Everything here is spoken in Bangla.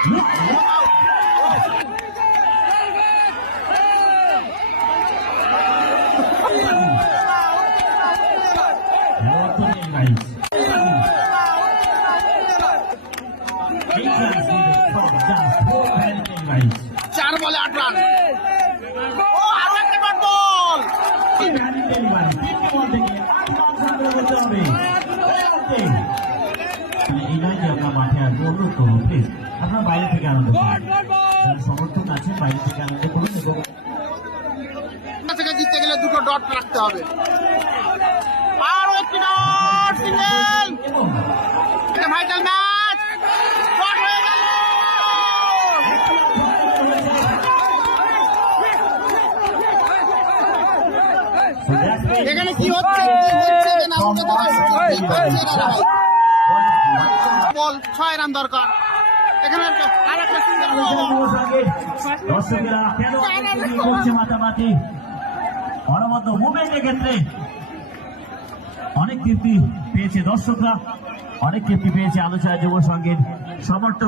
चार बॉले 8 রান। ও আরো একটা ডট বল। আপনার মাঠে আসবো অনুরোধ করবো প্লিজ আপনার বাইরে থেকে আনন্দ করুন, সমর্থক আছেন বাইরে থেকে আনন্দ করুন এবং জিততে গেলে দুটো ডট রাখতে হবে। আরো একটি ডট, সিঙ্গেল। এটা ভাইটাল ম্যাচ, ডট হয়ে গেল। এখানে কি হচ্ছে না হচ্ছে বল 6 রান দরকার। এখানে আরেকটা সিঙ্গেল। দর্শকেরা কেন করছে মাতামাতি অনবদ্য মুভমেন্টের ক্ষেত্রে অনেক কীর্তি পেয়েছে দর্শকরা, অনেক কীর্তি পেয়েছে আলোচনা যুব সংঘের সমর্থক।